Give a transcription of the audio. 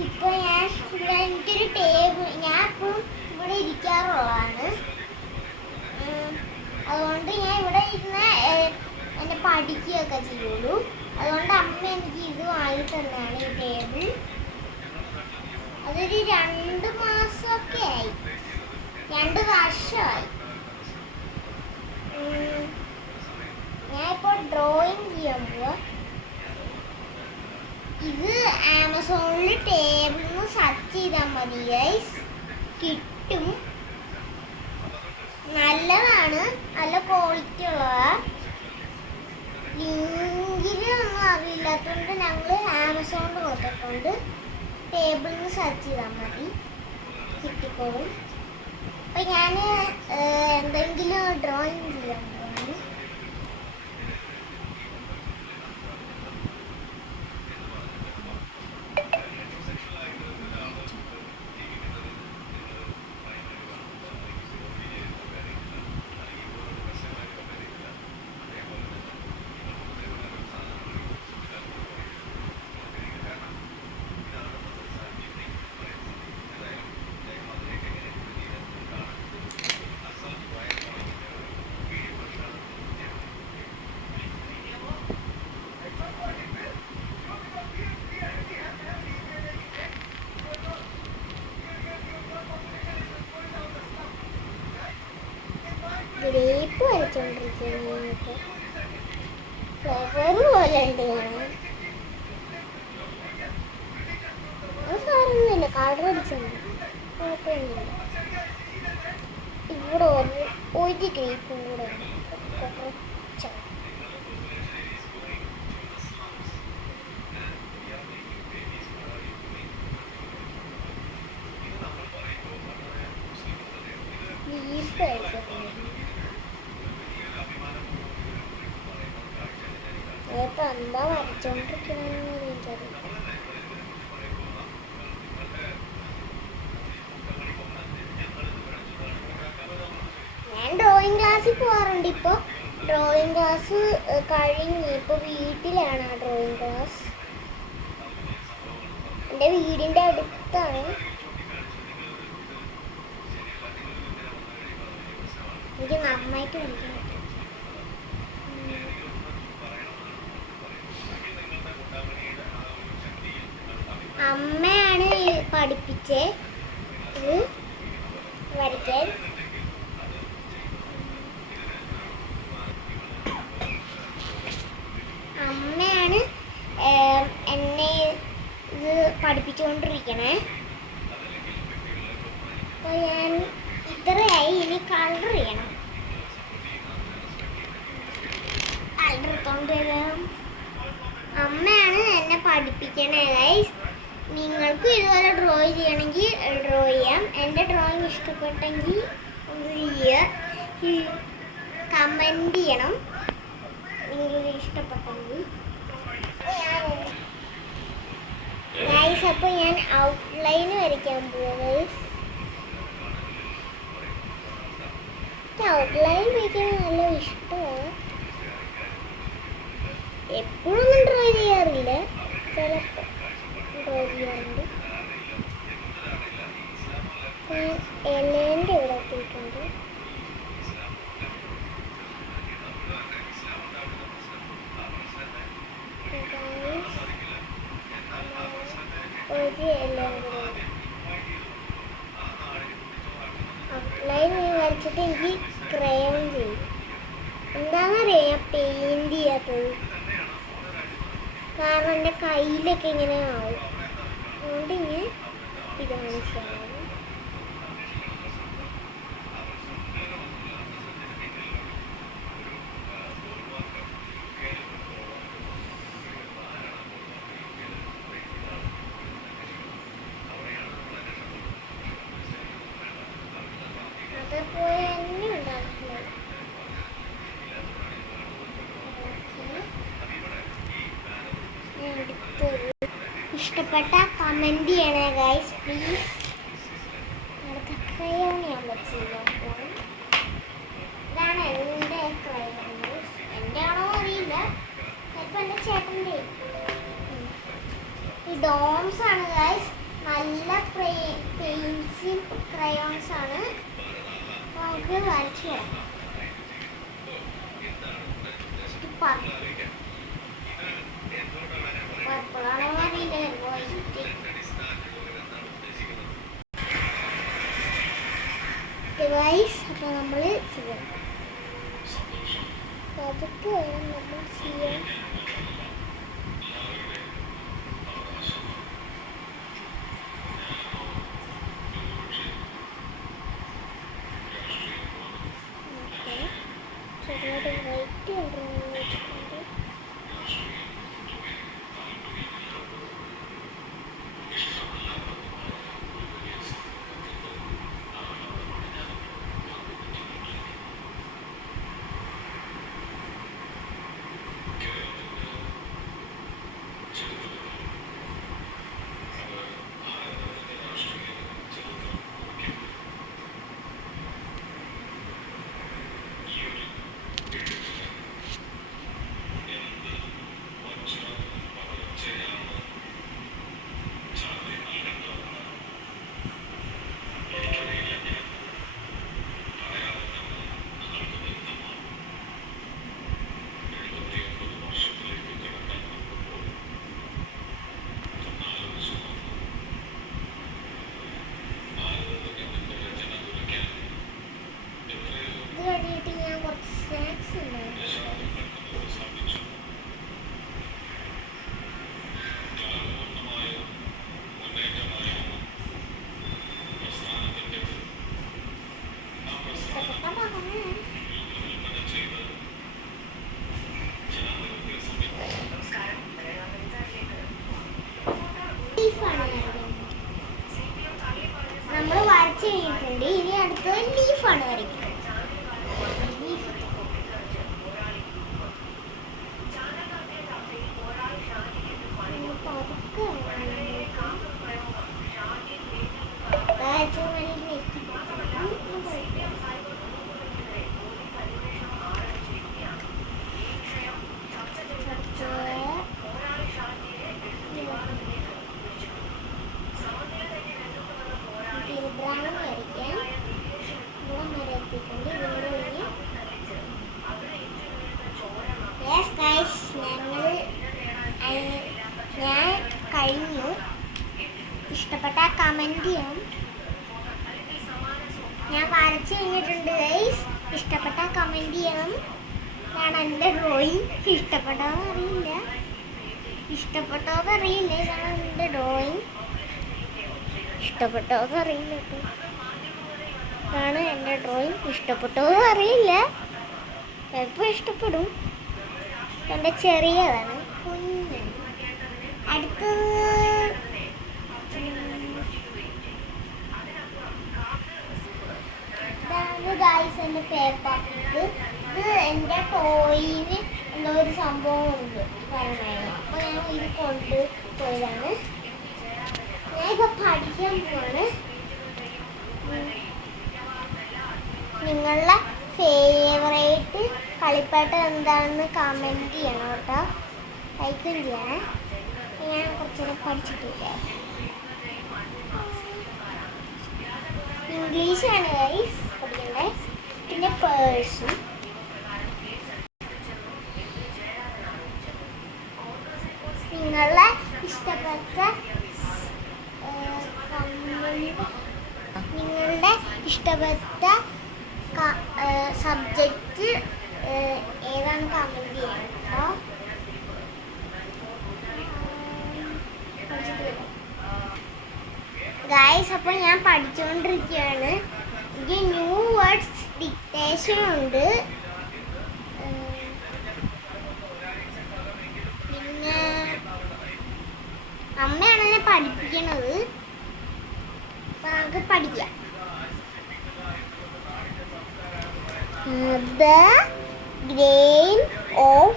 ഇപ്പൊ ഞാൻ ഇവിടെ എനിക്കൊരു ടേബിൾ, ഞാൻ ഇപ്പം ഇവിടെ ഇരിക്കാറുള്ളതാണ്. അതുകൊണ്ട് ഞാൻ ഇവിടെ ഇരുന്ന് എന്നെ പഠിക്കുകയൊക്കെ ചെയ്യുള്ളൂ. അതുകൊണ്ട് അമ്മ എനിക്ക് ഇത് വാങ്ങി തന്നെയാണ് ഈ ടേബിൾ. അതൊരു 2 മാസമൊക്കെ ആയി, 2 വർഷമായി. ഞാൻ ഇപ്പോൾ ഡ്രോയിങ് ചെയ്യാൻ പോവാ. ഇത് ആമസോണിൽ ടേബിളിൽ സെർച്ച് ചെയ്താൽ മതി ഗൈസ്, കിട്ടും. നല്ലതാണ്, നല്ല ക്വാളിറ്റി ഉള്ളതാ. ലിങ്കിലൊന്നും അറിയില്ലാത്തതുകൊണ്ട് ഞങ്ങൾ ആമസോണിൽ കൊടുത്തിട്ടുണ്ട്. ടേബിളിൽ സെർച്ച് ചെയ്താൽ മതി, കിട്ടിക്കോളും. അപ്പം ഞാൻ എന്തെങ്കിലും ഡ്രോയിങ് ചെയ്യാൻ പോവാണ്. ഗ്രേപ്പ് വരച്ചോണ്ടിരിക്കുകയാണ്. ഫ്ലവർ പോലെ ഉണ്ട് കാണാൻ. അത് സാരമൊന്നുമില്ല, കളർ അടിച്ചുണ്ട്, കുഴപ്പമൊന്നുമില്ല. ഇവിടെ ഒരു ഗ്രേപ്പും കൂടെ കുറച്ച്. ലീഫ് ഇപ്പൊ എന്താ വരച്ചോണ്ടിരിക്കണെന്ന് എനിക്കറിയില്ല. ഞാൻ ഡ്രോയിങ് ക്ലാസ്സിൽ പോകാറുണ്ട്. ഇപ്പോൾ ഡ്രോയിങ് ക്ലാസ് കഴിഞ്ഞ് ഇപ്പോൾ വീട്ടിലാണ് ആ ഡ്രോയിങ് ക്ലാസ്. എൻ്റെ വീടിൻ്റെ അടുത്താണ്. എനിക്ക് നന്നായിട്ട് പഠിക്കാൻ പറ്റും. അമ്മയാണ് പഠിപ്പിച്ചേ ഇത് വരയ്ക്കാൻ. അമ്മയാണ് എന്നെ ഇത് പഠിപ്പിച്ചുകൊണ്ടിരിക്കണേ. അപ്പോൾ ഞാൻ ഇത്രയായി, ഇനി കളർ ചെയ്യണം. കളർ എടുത്തോണ്ട് വരാം. അമ്മയാണ് എന്നെ പഠിപ്പിക്കണേ ഗൈസ്. നിങ്ങൾക്ക് ഇതുപോലെ ഡ്രോ ചെയ്യണമെങ്കിൽ ഡ്രോ ചെയ്യാം. എൻ്റെ ഡ്രോയിങ് ഇഷ്ടപ്പെട്ടെങ്കിൽ കമൻറ്റ് ചെയ്യണം നിങ്ങൾ ഇഷ്ടപ്പെട്ടെങ്കിൽ ഗൈസ്. അപ്പോൾ ഞാൻ ഔട്ട്ലൈൻ വരയ്ക്കാൻ പോകും. ഔട്ട്ലൈൻ വരയ്ക്കാൻ നല്ല ഇഷ്ടമാണ്. എപ്പോഴൊന്നും ഡ്രോ ചെയ്യാറില്ല, ചിലപ്പോൾ ഡ്രോ ചെയ്യാറുണ്ട്. എലേൻ്റെ ഇവിടെ എത്തിയിട്ടുണ്ട്. ഒരു എല്ലാം കൂടെ ഔട്ട്ലൈൻ വരച്ചിട്ട് എനിക്ക് ക്രയോൺ ചെയ്യും. എന്താണെന്നറിയാം ഞാൻ പെയിൻറ് ചെയ്യാത്തത്, കാരണം എൻ്റെ കയ്യിലൊക്കെ ഇങ്ങനെ ആവും. അതുകൊണ്ട് ഞാൻ ഇത് മനസ്സിലാവും. അതേപോലെ തന്നെ ഉണ്ടാക്കുന്നത്. ഇഷ്ടപ്പെട്ട കമൻറ്റ് ചെയ്യണേ ഗൈസ് പ്ലീസ്. അടുത്ത ക്രയോൺ ഞാൻ വെച്ചില്ല. ഇതാണ് എൻ്റെ ക്രയോൺ. എൻ്റെ ആണോ അറിയില്ല, ചിലപ്പോൾ എൻ്റെ ചേട്ടൻ്റെ. ഈ ഡോംസ് ആണ് ഗൈസ്. നല്ല പെയിൻസും ക്രയോൺസ് ആണ്. നമുക്ക് വരച്ചു കിടക്കാം. പർപ്പിളാണോ അറിയില്ല. അപ്പോൾ നമ്മൾ ചെയ്യാം. അതൊക്കെ വേണം നമ്മൾ ചെയ്യാൻ. ചെറുതായിട്ട് വൈറ്റ് കളർ വെച്ചിട്ടുണ്ട്. നമ്മൾ വരച്ച് കഴിഞ്ഞിട്ടുണ്ട്. ഇനി അടുത്തത് ലീഫാണ് വരയ്ക്കുന്നത്. ഞാൻ കഴിഞ്ഞു. ഇഷ്ടപ്പെട്ട കമന്റ് ചെയ്യാം. ഞാൻ വരച്ച് കഴിഞ്ഞിട്ടുണ്ട് ഗൈസ്. ഇഷ്ടപ്പെട്ട കമന്റ് ചെയ്യണം. ഇതാണ് എൻ്റെ ഡ്രോയിങ്. ഇഷ്ടപ്പെട്ടോന്ന് അറിയില്ല. ഇതാണ് എൻ്റെ ഡ്രോയിങ്. ഇഷ്ടപ്പെട്ടോന്ന് അറിയില്ല കേട്ടോ. ഇതാണ് എൻ്റെ ഡ്രോയിങ്. ഇഷ്ടപ്പെട്ടോന്ന് അറിയില്ല. ചിലപ്പോൾ ഇഷ്ടപ്പെടും. എൻ്റെ ചെറിയതാണ്, കുഞ്ഞാണ്. അടുത്തത് ഇതാണ് ഗൈസ് എൻ്റെ പേപ്പർ. ഇത് എൻ്റെ ടോയിന് എന്തോ ഒരു സംഭവം ഉണ്ട് പറയാനായി. അപ്പോൾ ഞാൻ ഇത് കൊണ്ട് പോയതാണ്. ഞാനിപ്പോൾ പഠിക്കാൻ പോവാണ്. നിങ്ങളുടെ ഫേവറേറ്റ് കളിപ്പാട്ടം എന്താണെന്ന് കമൻറ്റ് ചെയ്യണം കേട്ടോ. ലൈക്കും ചെയ്യണേ. ഞാൻ കുറച്ചുകൂടെ പഠിച്ചിട്ടില്ല. ഇംഗ്ലീഷാണ് ഗൈസ് പഠിക്കണ്ടേ. പിന്നെ പേഴ്സും. നിങ്ങളുടെ ഇഷ്ടപ്പെട്ട സബ്ജക്റ്റ് ഏതാണ് കമൻറ്റ് ചെയ്യണം കേട്ടോ. ഗൈസ് അപ്പോൾ ഞാൻ പഠിച്ചുകൊണ്ടിരിക്കുകയാണ്. എനിക്ക് ന്യൂ വേർഡ്സ് ഡിക്റ്റേഷൻ ഉണ്ട്. പിന്നെ അമ്മയാണ് എന്നെ പഠിപ്പിക്കണത്. അപ്പം നമുക്ക് പഠിക്കാം. The grain of